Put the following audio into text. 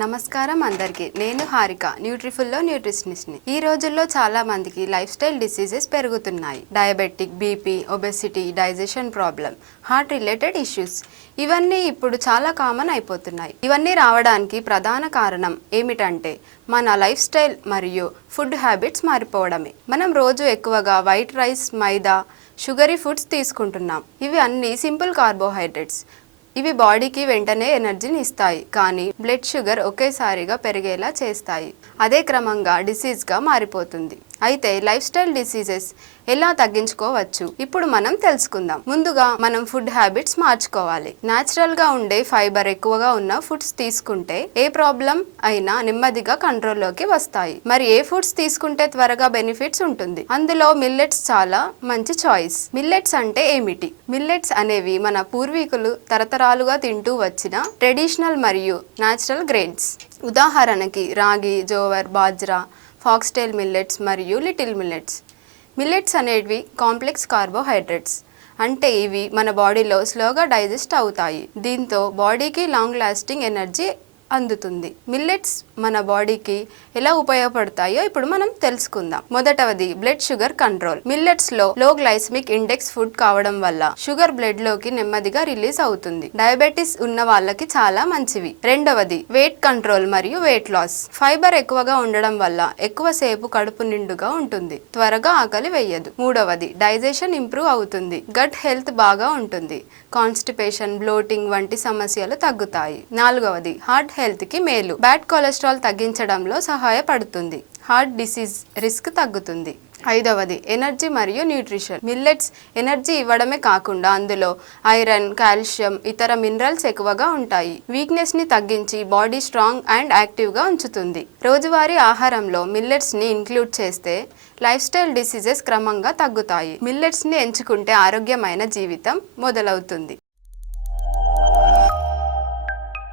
నమస్కారం అందరికీ. నేను హారిక, న్యూట్రిఫుల్లో న్యూట్రిషనిస్ట్ని. ఈ రోజుల్లో చాలా మందికి లైఫ్ స్టైల్ డిసీజెస్ పెరుగుతున్నాయి. Diabetic, BP, obesity, digestion problem, heart related issues ఇవన్నీ ఇప్పుడు చాలా కామన్ అయిపోతున్నాయి. ఇవన్నీ రావడానికి ప్రధాన కారణం ఏమిటంటే మన లైఫ్ స్టైల్ మరియు ఫుడ్ హ్యాబిట్స్ మారిపోవడమే. మనం రోజు ఎక్కువగా వైట్ రైస్, మైదా, షుగరీ ఫుడ్స్ తీసుకుంటున్నాం. ఇవి అన్నీ సింపుల్ కార్బోహైడ్రేట్స్. ఇవి బాడీకి వెంటనే ఎనర్జీని ఇస్తాయి, కానీ బ్లడ్ షుగర్ ఒకేసారిగా పెరిగేలా చేస్తాయి. అదే క్రమంగా డిసీజ్గా మారిపోతుంది. అయితే లైఫ్ స్టైల్ డిసీజెస్ ఎలా తగ్గించుకోవచ్చు ఇప్పుడు మనం తెలుసుకుందాం. ముందుగా మనం ఫుడ్ హ్యాబిట్స్ మార్చుకోవాలి. న్యాచురల్గా ఉండే ఫైబర్ ఎక్కువగా ఉన్న ఫుడ్స్ తీసుకుంటే ఏ ప్రాబ్లం అయినా నెమ్మదిగా కంట్రోల్లోకి వస్తాయి. మరి ఏ ఫుడ్స్ తీసుకుంటే త్వరగా బెనిఫిట్స్ ఉంటుంది? అందులో మిల్లెట్స్ చాలా మంచి చాయిస్. మిల్లెట్స్ అంటే ఏమిటి? మిల్లెట్స్ అనేవి మన పూర్వీకులు తరతరాలుగా తింటూ వచ్చిన ట్రెడిషనల్ మరియు న్యాచురల్ గ్రెయిన్స్. ఉదాహరణకి రాగి, జోవర్, బాజ్రా, ఫాక్స్టైల్ మిల్లెట్స్ మరియు లిటిల్ మిల్లెట్స్. మిల్లెట్స్ అనేవి కాంప్లెక్స్ కార్బోహైడ్రేట్స్. అంటే ఇవి మన బాడీలో స్లోగా డైజెస్ట్ అవుతాయి. దీంతో బాడీకి లాంగ్ లాస్టింగ్ ఎనర్జీ అందుతుంది. మిల్లెట్స్ మన బాడీకి ఎలా ఉపయోగపడతాయో ఇప్పుడు మనం తెలుసుకుందాం. మొదటవది బ్లడ్ షుగర్ కంట్రోల్. మిల్లెట్స్లో లో గ్లైసెమిక్ ఇండెక్స్ ఫుడ్ కావడం వల్ల షుగర్ బ్లడ్లోకి నెమ్మదిగా రిలీజ్ అవుతుంది. డయాబెటీస్ ఉన్న వాళ్ళకి చాలా మంచివి. రెండవది వెయిట్ కంట్రోల్ మరియు వెయిట్ లాస్. ఫైబర్ ఎక్కువగా ఉండడం వల్ల ఎక్కువసేపు కడుపు నిండుగా ఉంటుంది, త్వరగా ఆకలి వేయదు. మూడవది డైజెషన్ ఇంప్రూవ్ అవుతుంది, గట్ హెల్త్ బాగా ఉంటుంది, కాన్స్టిపేషన్, బ్లోటింగ్ వంటి సమస్యలు తగ్గుతాయి. నాలుగవది హార్ట్ హెల్త్ కి మేలు. బ్యాడ్ కొలెస్ట్రాల్ తగ్గించడంలో సహాయపడుతుంది, హార్ట్ డిసీజ్ రిస్క్ తగ్గుతుంది. ఐదవది ఎనర్జీ మరియు న్యూట్రిషన్. మిల్లెట్స్ ఎనర్జీ ఇవ్వడమే కాకుండా అందులో ఐరన్, కాల్షియం, ఇతర మినరల్స్ ఎక్కువగా ఉంటాయి. వీక్నెస్ ని తగ్గించి బాడీ స్ట్రాంగ్ అండ్ యాక్టివ్గా ఉంచుతుంది. రోజువారీ ఆహారంలో మిల్లెట్స్ ని ఇంక్లూడ్ చేస్తే లైఫ్ స్టైల్ డిసీజెస్ క్రమంగా తగ్గుతాయి. మిల్లెట్స్ ని ఎంచుకుంటే ఆరోగ్యమైన జీవితం మొదలవుతుంది.